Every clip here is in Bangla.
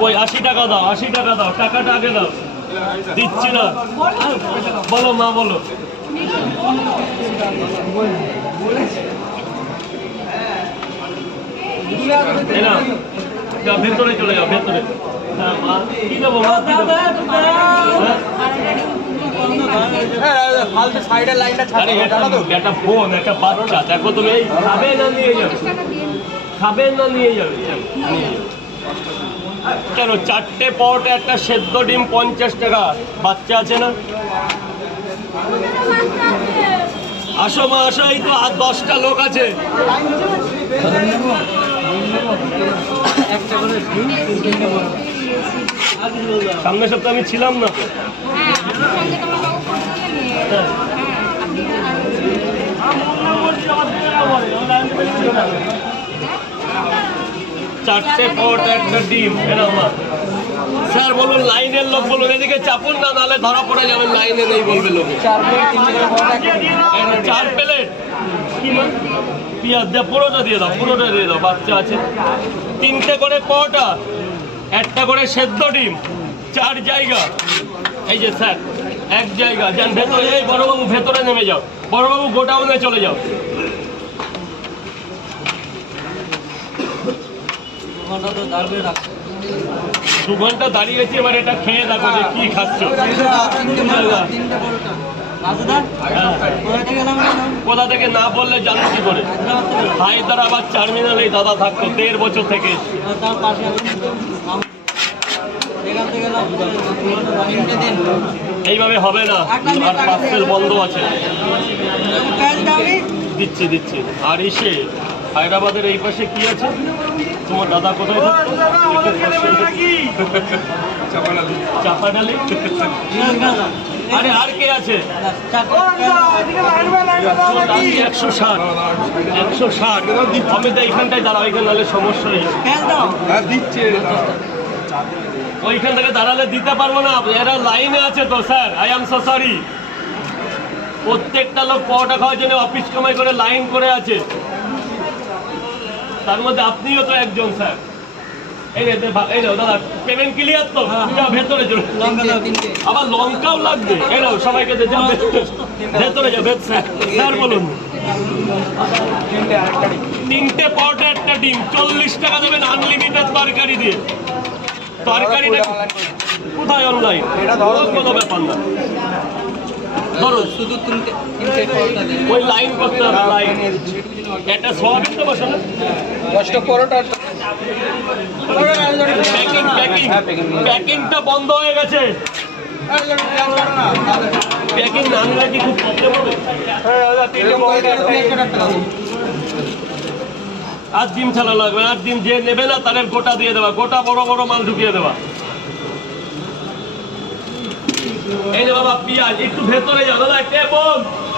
কই আশি টাকা দাও আশি টাকা দাও টাকাটা আগে দাও। দিচ্ছি না। বলো মা বলো। ভেতরে চলে যাও ভেতরে। হ্যাঁ, একটা দেখো তুমি খাবে না নিয়ে যাবে। খাবেন না নিয়ে যাবে। কেন চারটে পরোটা, একটা সেদ্ধ ডিম পঞ্চাশ টাকা? বাচ্চা আছে না? আসো মা, আসো, এই তো আর দশটা লোক আছে। সামনের সপ্তাহে আমি ছিলাম না। চারটে পরোটা একটা ডিম এরকম। স্যার বলুন লাইনের লোক বলুন এদিকে চাপুন না নাহলে ধরা পড়ে যাবেন লাইনে নেই বলবে লোকে। চার প্লেট কি মা পেঁয়াজ দিয়ে পুরোটা দিয়ে দাও পুরোটা দিয়ে দাও বাচ্চা আছে। তিনটে করে পরোটা একটা করে সেদ্ধ ডিম চার জায়গা। এই যে স্যার এক জায়গা। যান ভেতরে এই বড়বাবু ভেতরে নেমে যাও। বড়বাবু গোডাউনে চলে যাও ঘণ্টা তো দাঁড় করে রাখো। দু ঘণ্টা দাঁড়িয়েছি এবার এটা খেয়ে দেখো যে কি খাচ্ছ। কোথা থেকে না বললে জানো কি করে? হায়দ্রাবাদ টার্মিনালেই দাদা থাকতো দেড় বছর থেকে। এইভাবে হবে না। আর পার্সেল বন্ধ আছে? দিচ্ছি দিচ্ছি। আর এসে হায়দ্রাবাদের এই পাশে কি আছে? তোমার দাদা কোথায় থাকতো? চাপাডালি? আরে আর কে আছে? একশো ষাট। একশো ষাট। আমি তো এইখানটায় দাঁড়াও এখানে নাহলে সমস্যা নেই প্যাঁচ দাও। ওইখান থেকে দাঁড়ালে দিতে পারব না। এরা লাইনে আছে তো sir. I am so sorry প্রত্যেকটা লোক পরোটা খাওয়ার জন্য অফিস কামাই করে লাইন করে আছে। তার মধ্যে আপনিও তো একজন স্যার। এই দাদা পেমেন্ট ক্লিয়ার তো? ভেতরে লঙ্কা দাও তিনটে। আবার লঙ্কাও লাগবে। এই নাও সবাইকে ভেতরে ভেতরে স্যার। বলুন। তিনটে পরোটা একটা ডিম। চল্লিশ টাকা দেবেন আনলিমিটেড তরকারি দিয়ে। তরকারিটা কোথায় অনলাইন। কোনো ব্যাপার না। ধরো। শুধু। ওই লাইন করতে হবে লাইন একটা সোয়াবিন তো বসে না দশটা পরোটা প্যাকিং প্যাকিং প্যাকিংটা বন্ধ হয়ে গেছে। প্যাকিং না। আনলে কি খুব প্রবলেম হবে? আর ডিম ছাড়া লাগবে আর ডিম যে নেবে না তাদের গোটা দিয়ে দেওয়া গোটা বড় বড় মাল ঢুকিয়ে দেওয়া এই পিঁয়াজ একটু ভেতরে যাও। দাদা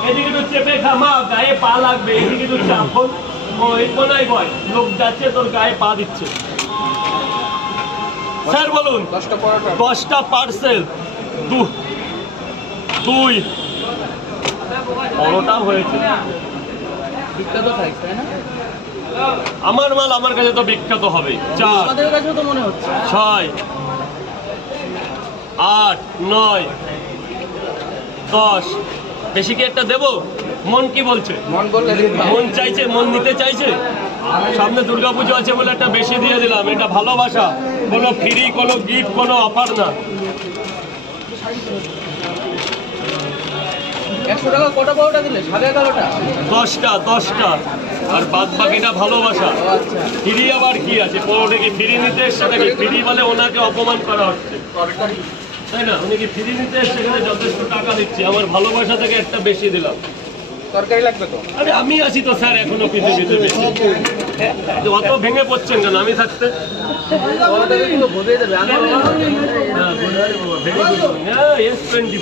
এদিকে তো চেপে খামা গায়ে পা লাগবে এদিকে তো চাপন ও এই কোনায় বয় লোক যাচ্ছে তোর গায়ে পা দিচ্ছে। স্যার বলুন দশটা পার্সেল। দু দুই। বড়টা হয়েছে। বিখ্যাত তাই না? আমার মাল আমার কাছে তো বিখ্যাত হবে। চার আমাদের কাছেও তো মনে হচ্ছে। ছয় আট নয় দশ। বেশি কি একটা দেবো? মন কি বলছে? মন চাইছে মন নিতে চাইছে? সামনে দুর্গাপুজো আছে বলে একটা বেশি দিয়ে দিলাম। এটা ভালোবাসা। কোনো ফ্রি কোনো গিফট কোনো অফার না। একশো টাকা কটা পরোটা দিলে? সাড়ে এগারোটা? দশটা দশটা। আর বাদ বাকিটা ভালোবাসা আচ্ছা। ফ্রি আবার কি আছে? পরোটা কি ফ্রি নিতে এসছে নাকি? ফ্রি বলে ওনাকে অপমান করা হচ্ছে। তাই না? উনি কি ফ্রি নিতে সেখানে যথেষ্ট টাকা দিচ্ছে। আমার ভালোবাসা থেকে একটা বেশি দিলাম। তরকারি লাগবে তো? আরে আমি আছি তো স্যার এখনও পৃথিবীতে বেশি। তো অত ভেঙে পড়ছেন কেন? আমি থাকতে? পরোটা